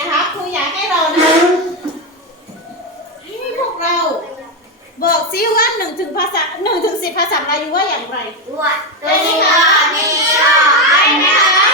นะคะครูอยากให้เรานะคะให้พวกเรา บอกซิว่าหนึ่งถึงภาษาหนึ่งถึงสิบภาษาลายูว่าอย่างไรได้ไหมคะได้ไหมคะ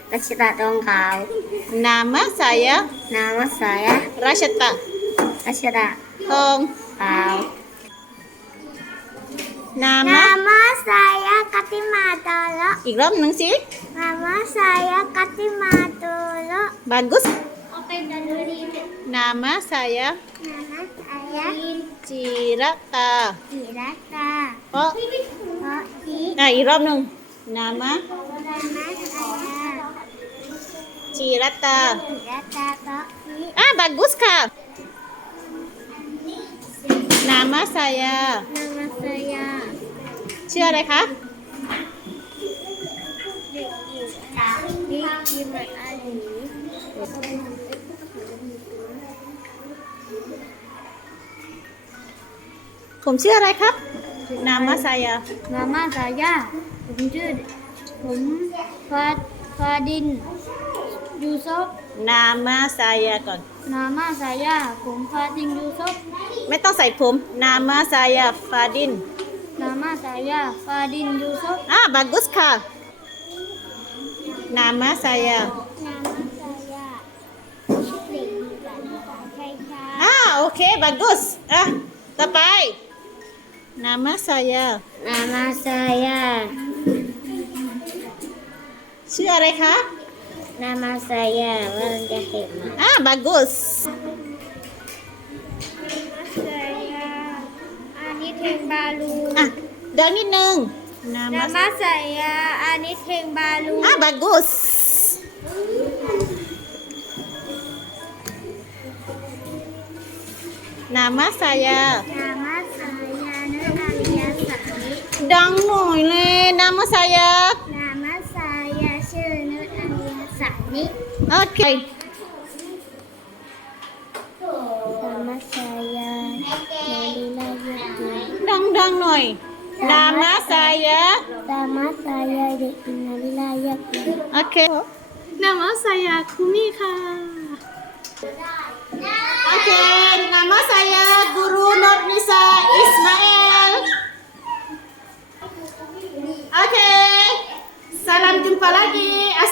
Rasyita Tongkal. Nama saya? Nama saya Rasita. Rasita Tong. Kau. Nama? Nama saya Katimatolo. Ikram neng sih? Nama saya Katimatolo. Bagus. Oke, dan Nama saya? Nama saya Cirata. Cirata. Oh. Oh, i. Nah, Ikram nung. Nama? Nama ชีรัตตาอ่าบัตรบุสค่ะ นามาสายา นามาสายา ชื่ออะไรคะเด็กหญิงสาวิกิมาอาลีผมชื่ออะไรครับ นามาสายา นามาสายา ผมชื่อ ผมฟาฟาดิน ยูซุปนามาซายาก่อน นามาซายาผมฟาดินยูซุปไม่ต้องใส่ผม นามาซายาฟาดิน นามาซายาฟาดินยูซุปอ่าบากุสค่ะ นามาซายานามาซายาชื่อเด็รคะอ่าโอเคบากุสอะต่อไป นามาซายานามาซายาชื่ออะไรคะ Nama saya Warga Ah, bagus. Nama saya Anit Heng Balu. Ah, Dani neng. Nama, Nama saya Anit Heng Balu. Ah, bagus. Nama saya. Nama saya Nur Dang le. Nama saya Oke. Okay. Nama saya Nabila Yudin. Dang-dang noy. Nama saya Nama saya Nabila Yudin. Oke. Okay. Nama saya Kumika. Oke, okay, nama saya Guru Nurnisa Ismail. Oke, okay, salam jumpa lagi.